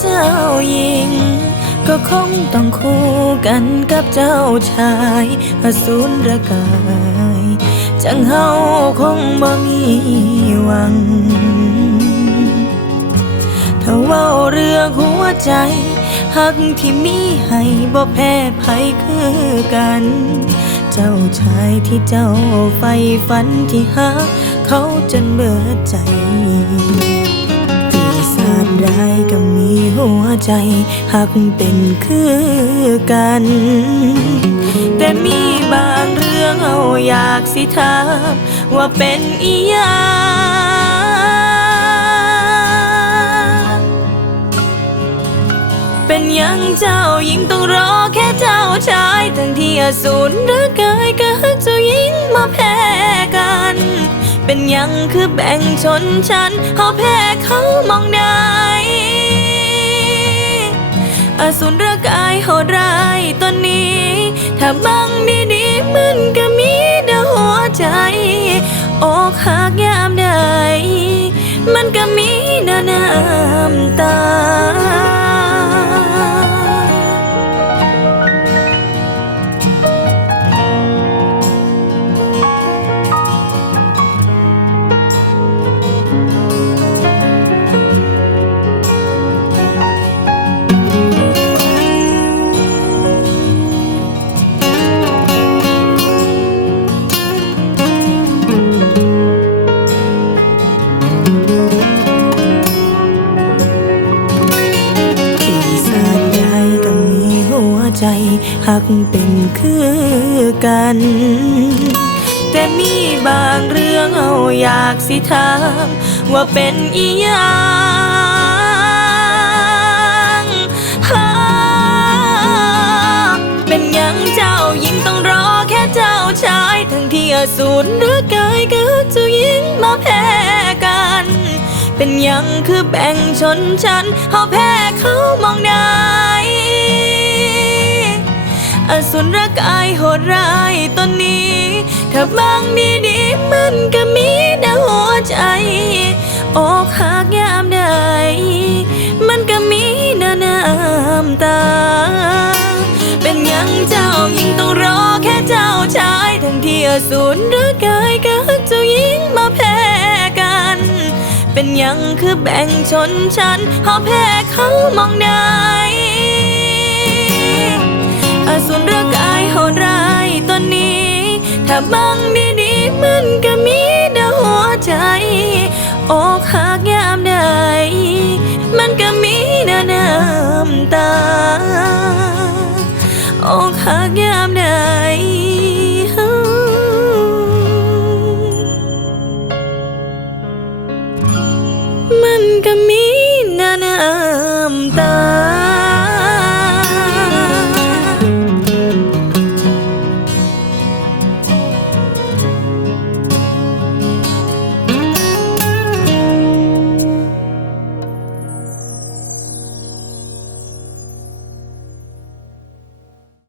เจ้าหญิง ก็คงต้องคู่กันกับเจ้าชายอสูรระกาย จังเฮาคงบ่มีหวัง ถ้าว้าเรื่องหัวใจหักที่มีให้บ่แพ้ภัยคือกัน เจ้าชายที่เจ้าใฝ่ฝันที่หา เขาจนเบิดใจ ศาจร้ายก็มีหัวใจหักเป็นคือกัน แต่มีบางเรื่องเอาอยากสิถามว่าเป็นอีหยังเป็นยังเจ้าหญิงต้องรอแค่เจ้าชาย ทั้งที่อสูรร่างกายก็หักเจ้าหญิงมาแพ้กัน เป็นยังคือแบ่งชนชั้นเขาแพ้เขามองได้อสูรร่างกายโหดร้ายตอนนี้ ถ้าบังดีๆมันก็มีดาวหัวใจ อกหักยามใดมันก็มีดน้ำตา ใจหักเป็นคือกัน แต่มีบางเรื่องเอาอยากสิถามว่าเป็นอีหยังฮาเป็นยังเจ้าหญิงต้องรอแค่เจ้าชาย ทั้งที่อสูรหรือกายก็เจ้าหญิงมาแพ้กัน เป็นยังคือแบ่งชนชั้นเขาแพ้เขามองได้ อสูรกายโหดร้ายตอนนี้ ถ้าบางดีๆมันก็มีดาวหัวใจ อกหักยามใดมันก็มีดาน้ำตา เป็นยังเจ้าหญิงต้องรอแค่เจ้าชาย ทั้งที่อสูรรือกายก็เจ้าหญิงมาแพ้กัน เป็นยังคือแบ่งชนชั้นเขาแพ้เขามองได้ ส่วนรื่องกายโหไรตอนนี้ ถ้าบังดีดีมันก็มีดาหัวใจ อกหักยามใด มันก็มีดาน้ำตา อกหักยามใดมันก็มีน้ำตา